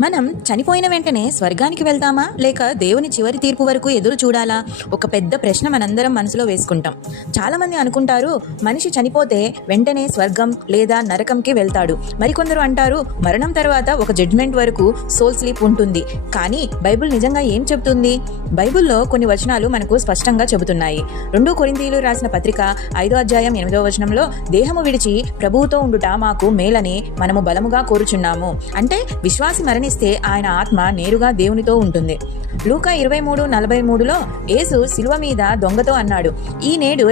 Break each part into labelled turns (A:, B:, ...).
A: మనం చనిపోయిన వెంటనే స్వర్గానికి వెళ్తామా? లేక దేవుని చివరి తీర్పు వరకు ఎదురు చూడాలా? ఒక పెద్ద ప్రశ్న మనందరం మనసులో వేసుకుంటాం. చాలామంది అనుకుంటారు మనిషి చనిపోతే వెంటనే స్వర్గం లేదా నరకంకి వెళ్తాడు. మరికొందరు అంటారు మరణం తర్వాత ఒక జడ్జ్మెంట్ వరకు సోల్ స్లీప్ ఉంటుంది. కానీ బైబిల్ నిజంగా ఏం చెబుతుంది? బైబుల్లో కొన్ని వచనాలు మనకు స్పష్టంగా చెబుతున్నాయి. రెండు కొరిందీలు రాసిన పత్రిక ఐదో అధ్యాయం ఎనిమిదో వచనంలో దేహము విడిచి ప్రభువుతో ఉండుట మాకు మేలని మనము బలముగా కోరుచున్నాము. అంటే విశ్వాసి మరణిస్తే ఆయన ఆత్మ నేరుగా దేవునితో ఉంటుంది. లూకా ఇరవై మూడు నలభై మూడులో యేసు శిలువ మీద దొంగతో అన్నాడు ఈ నేడు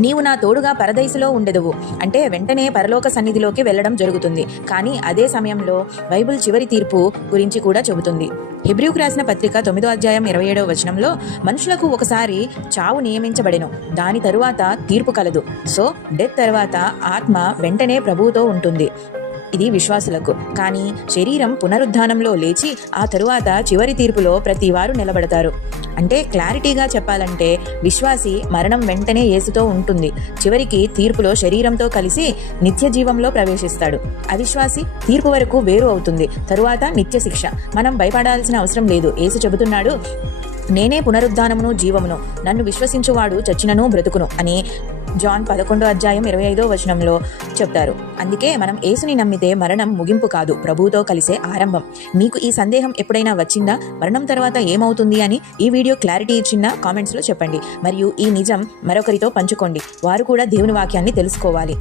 A: నీవు నా తోడుగా పరదైసులో ఉండదువు. అంటే వెంటనే పరలోక సన్నిధిలోకి వెళ్ళడం జరుగుతుంది. కానీ అదే సమయంలో బైబిల్ చివరి తీర్పు గురించి కూడా చెబుతుంది. హిబ్రూకు రాసిన పత్రిక తొమ్మిదో అధ్యాయం ఇరవై ఏడవ వచనంలో మనుషులకు ఒకసారి చావు నియమించబడెను. దాని తరువాత తీర్పు కలదు. సో డెత్ తర్వాత ఆత్మ వెంటనే ప్రభువుతో ఉంటుంది. ఇది విశ్వాసులకు. కానీ శరీరం పునరుద్ధానంలో లేచి ఆ తరువాత చివరి తీర్పులో ప్రతి వారు నిలబడతారు. అంటే క్లారిటీగా చెప్పాలంటే విశ్వాసి మరణం వెంటనే ఏసుతో ఉంటుంది. చివరికి తీర్పులో శరీరంతో కలిసి నిత్య జీవంలో ప్రవేశిస్తాడు. అవిశ్వాసి తీర్పు వరకు వేరు అవుతుంది. తరువాత నిత్య శిక్ష. మనం భయపడాల్సిన అవసరం లేదు. ఏసు చెబుతున్నాడు నేనే పునరుద్ధానమును జీవమును. నన్ను విశ్వసించువాడు చచ్చినను బ్రతుకును అని జాన్ పదకొండో అధ్యాయం ఇరవై ఐదో వచనంలో చెప్తారు. అందుకే మనం యేసుని నమ్మితే మరణం ముగింపు కాదు ప్రభువుతో కలిసే ఆరంభం. మీకు ఈ సందేహం ఎప్పుడైనా వచ్చిందా? మరణం తర్వాత ఏమవుతుంది అని ఈ వీడియో క్లారిటీ ఇచ్చిన కామెంట్స్లో చెప్పండి. మరియు ఈ నిజం మరొకరితో పంచుకోండి. వారు కూడా దేవుని వాక్యాన్ని తెలుసుకోవాలి.